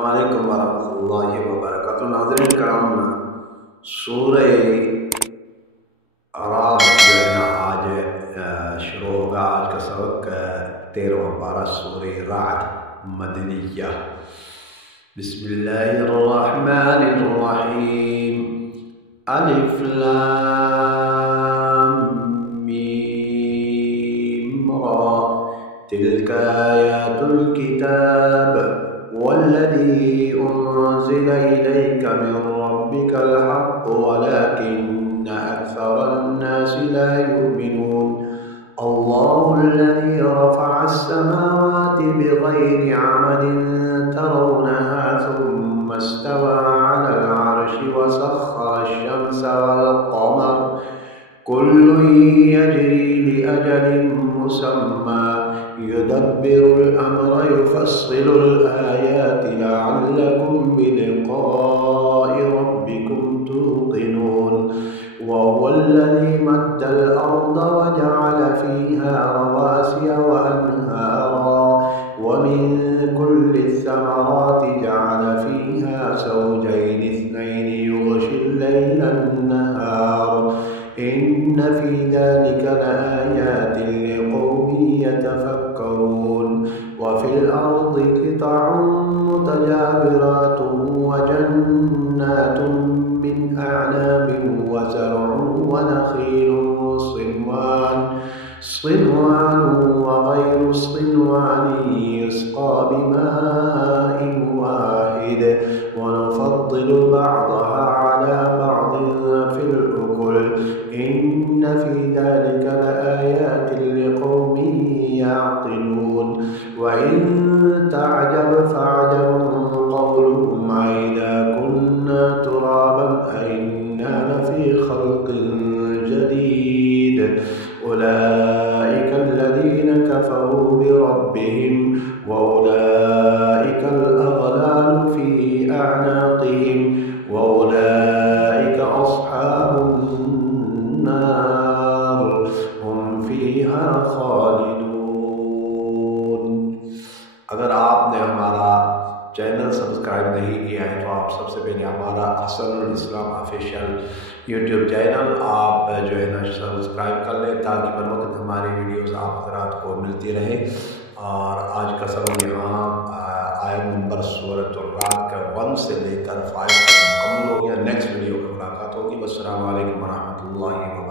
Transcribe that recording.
अस्सलाम वालेकुम वरहमतुल्लाहि वबरकातुहू। नाज़रीन करम, सूरह अराब जो है ना आज शुरू होगा। आज का सबक 13वां पारा सूरह राद मदनिया। बिस्मिल्लाहिर्रहमानिर्रहीम। अलिफ लाम मीम रा तिल्का आयातुल किताब वल्लज़ी उन्ज़िला इलैका मिन रब्बिकल हक़्क़ु वलाकिन्न अक्सरन्नासि ला युमिनून। अल्लाहुल्लज़ी रफ़अस-समावाति बिग़ैरि अमदिन तरौनहा सुम्मा इस्तवा अलल अर्शि वसख़्ख़रश-शम्स वल-क़मर कुल्लुन यजरी लिअजलिन मुसम्मा युदब्बिरुल अम्र युफ़स्सिलुल आयाति लअल्लकुम बिलिक़ाइ रब्बिकुम तूक़िनून। वहुवल्लज़ी मद्दल अर्द वजअल फ़ीहा रवासिय वअन्हारा वमिन कुल्लि थमराति जअल फ़ीहा ज़ौजैनि इस्नैनि युग़शिल लैला अन्नहार इन्न फ़ी ज़ालिका लआयातिन लिक़ौमिन यतफ़क्करून। वफ़िल अर्दि क़ितअुन मुतजाविरातुन वजन्नातुन मिन अअनाबिन वज़र'उन वनख़ीलुन صِنْوَانٌ وغير صِنْوَانٍ يُسْقَى بِمَاءٍ واحد ونفضل بعضها على بعض في الأكل إن في ذلك لآيات لقوم يعقلون. وإن تعجب فعجب قولهم أإذا كنا ترابا أإنا لفي خلق جديد أولئك الذين كفروا بربهم وأولئك الأغلال في أعناقهم وأولئك أصحاب النار هم فيها خالدون। अगर आपने हमारा चैनल सब्सक्राइब नहीं किया है तो आप सबसे पहले हमारा हसनुल इस्लाम ऑफिशियल यूट्यूब चैनल आप जो है ना सब्सक्राइब कर लें ताकि बर वक्त हमारी वीडियोस आप हज़रात को मिलती रहे। और आज का सबक यहाँ आयत नंबर सूरह राद का 1 से लेकर 5 तक मुकम्मल हो गया। नेक्स्ट वीडियो में मुलाकात होगी। अस्सलामु अलैकुम वरहमतुल्लाहि वबरकातुहू।